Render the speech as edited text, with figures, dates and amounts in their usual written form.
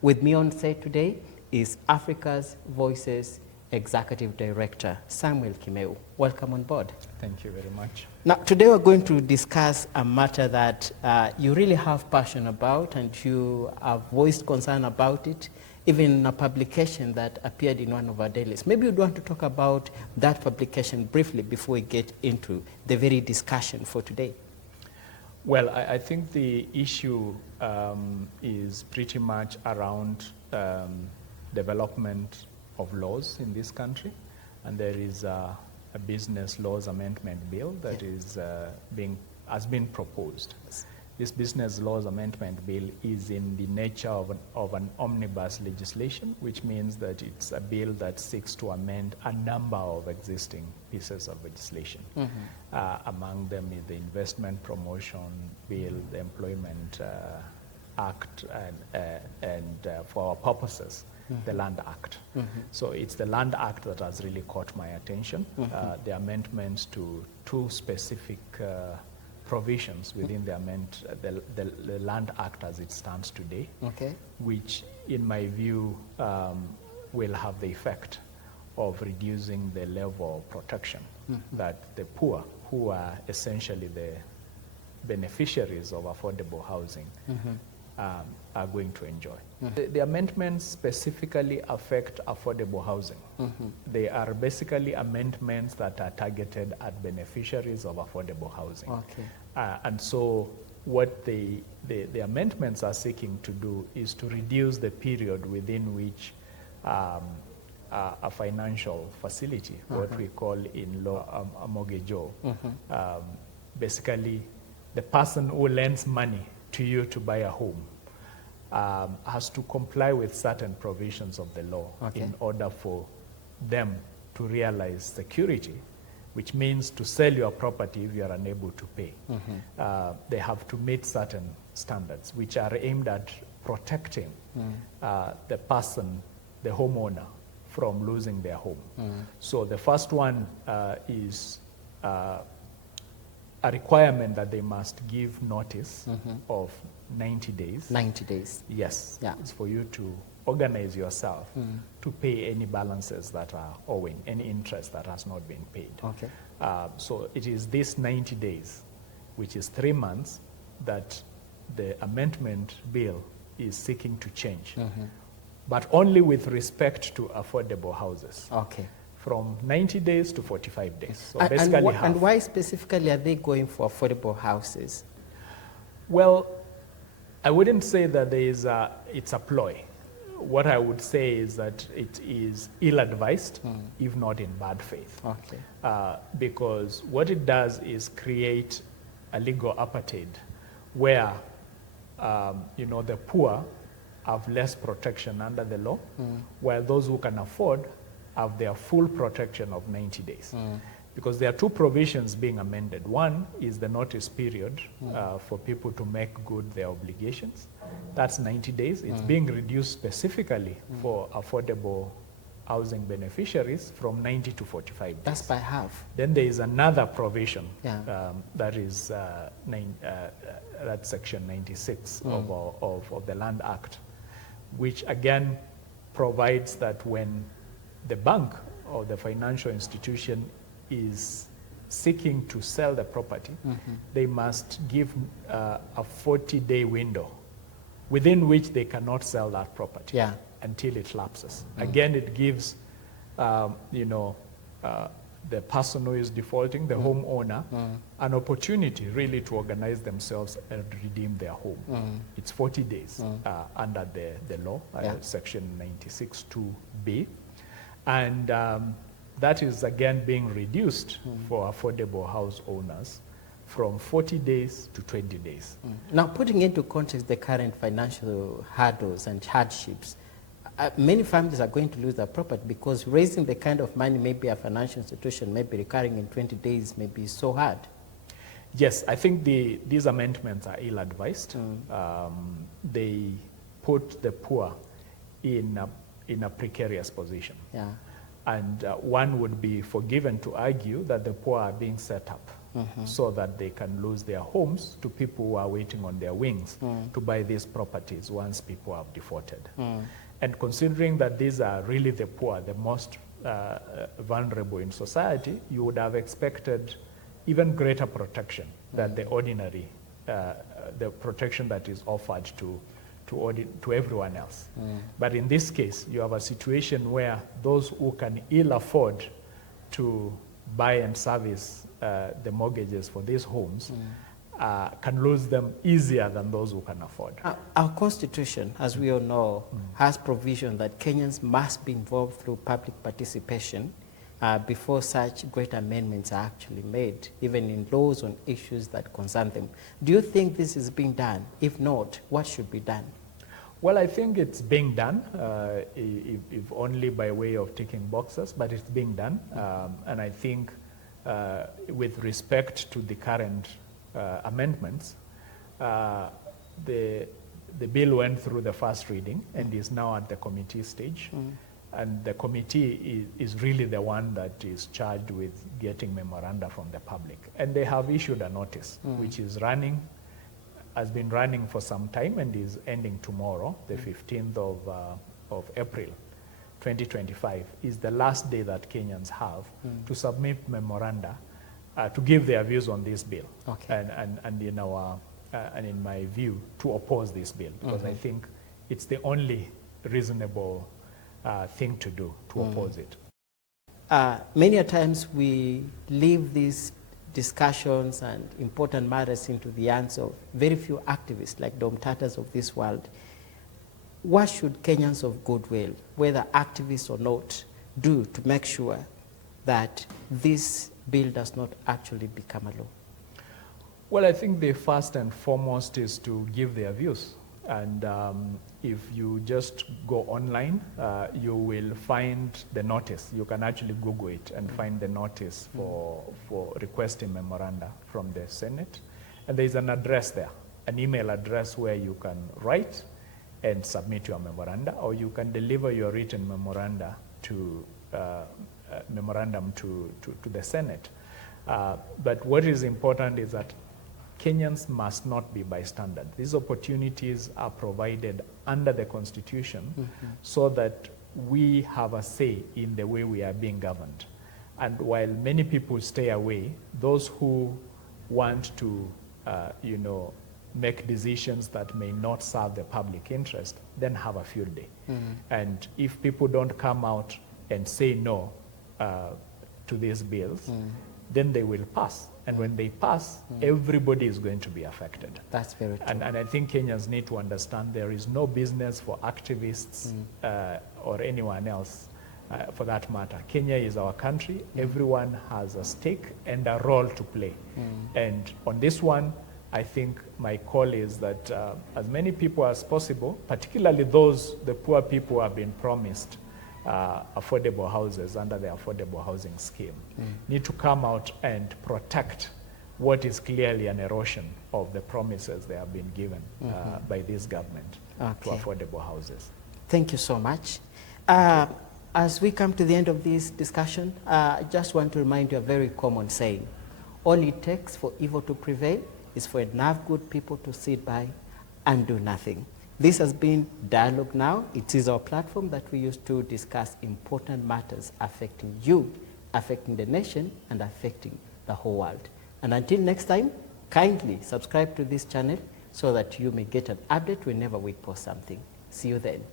With me on set today is Africa's Voices Executive Director, Samuel Kimeu. Welcome on board. Thank you very much. Now, today we're going to discuss a matter that you really have passion about, and you have voiced concern about it, even in a publication that appeared in one of our dailies. Maybe you'd want to talk about that publication briefly before we get into the very discussion for today. Well, I think the issue is pretty much around development of laws in this country, and there is a business laws amendment bill that has been proposed. This business laws amendment bill is in the nature of an omnibus legislation, which means that it's a bill that seeks to amend a number of existing pieces of legislation. Among them is the Investment Promotion Bill, the Employment Act, and for our purposes, the Land Act. So it's the Land Act that has really caught my attention. The amendments to two specific provisions within the Land Act as it stands today, which in my view will have the effect of reducing the level of protection that the poor, who are essentially the beneficiaries of affordable housing, are going to enjoy. The amendments specifically affect affordable housing. They are basically amendments that are targeted at beneficiaries of affordable housing. And so what the amendments are seeking to do is to reduce the period within which a financial facility, what we call in law a mortgagor, basically the person who lends money to you to buy a home, has to comply with certain provisions of the law in order for them to realize security, which means to sell your property if you are unable to pay. They have to meet certain standards which are aimed at protecting the person, the homeowner, from losing their home. So the first one is a requirement that they must give notice of 90 days. 90 days. Yes. It's for you to organize yourself to pay any balances that are owing, any interest that has not been paid. So it is this 90 days, which is 3 months, that the amendment bill is seeking to change, but only with respect to affordable houses. From 90 days to 45 days. So basically and why specifically are they going for affordable houses? Well, I wouldn't say that it's a ploy. What I would say is that it is ill-advised, if not in bad faith. Because what it does is create a legal apartheid where the poor have less protection under the law, while those who can afford have their full protection of 90 days. Because there are two provisions being amended. One is the notice period for people to make good their obligations. That's 90 days. It's being reduced specifically for affordable housing beneficiaries from 90 to 45 days. That's by half. Then there is another provision that is that's section 96 of the Land Act, which again provides that when the bank or the financial institution is seeking to sell the property, they must give a 40-day window within which they cannot sell that property until it lapses. Again, it gives the person who is defaulting, the homeowner, an opportunity really to organize themselves and redeem their home. It's 40 days under the law, section 96(2)(b. And that is again being reduced for affordable house owners from 40 days to 20 days. Now, putting into context the current financial hurdles and hardships, many families are going to lose their property because raising the kind of money maybe a financial institution may be recurring in 20 days may be so hard. Yes, I think these amendments are ill-advised. They put the poor in a precarious position. And one would be forgiven to argue that the poor are being set up so that they can lose their homes to people who are waiting on their wings to buy these properties once people have defaulted. And considering that these are really the poor, the most vulnerable in society, you would have expected even greater protection than the ordinary, the protection that is offered to everyone else. But in this case, you have a situation where those who can ill afford to buy and service the mortgages for these homes can lose them easier than those who can afford. Our constitution, as we all know, has provision that Kenyans must be involved through public participation before such great amendments are actually made, even in laws on issues that concern them. Do you think this is being done? If not, what should be done? Well, I think it's being done, if only by way of ticking boxes, but it's being done. And I think with respect to the current amendments, the bill went through the first reading and is now at the committee stage. And the committee is really the one that is charged with getting memoranda from the public. And they have issued a notice, which is running, has been running for some time and is ending tomorrow, the 15th of April, 2025, is the last day that Kenyans have to submit memoranda to give their views on this bill. Okay. And in my view, to oppose this bill, because I think it's the only reasonable thing to do, to oppose it. Many a times we leave these discussions and important matters into the hands of very few activists like Dom Tatas of this world. What should Kenyans of goodwill, whether activists or not, do to make sure that this bill does not actually become a law? Well, I think the first and foremost is to give their views. And if you just go online, you will find the notice. You can actually Google it and find the notice for requesting memoranda from the Senate. And there's an address there, an email address where you can write and submit your memoranda, or you can deliver your written memoranda to memorandum to the Senate. But what is important is that Kenyans must not be bystander. These opportunities are provided under the Constitution so that we have a say in the way we are being governed. And while many people stay away, those who want to, make decisions that may not serve the public interest, then have a field day. And if people don't come out and say no to these bills, then they will pass. And when they pass, everybody is going to be affected. That's very true. And I think Kenyans need to understand there is no business for activists or anyone else for that matter. Kenya is our country. Everyone has a stake and a role to play. And on this one, I think my call is that as many people as possible, particularly the poor people who have been promised affordable houses under the affordable housing scheme, need to come out and protect what is clearly an erosion of the promises they have been given by this government to affordable houses. Thank you so much. As we come to the end of this discussion, I just want to remind you a very common saying. All it takes for evil to prevail is for enough good people to sit by and do nothing. This has been Dialogue Now. It is our platform that we use to discuss important matters affecting you, affecting the nation, and affecting the whole world. And until next time, kindly subscribe to this channel so that you may get an update whenever we post something. See you then.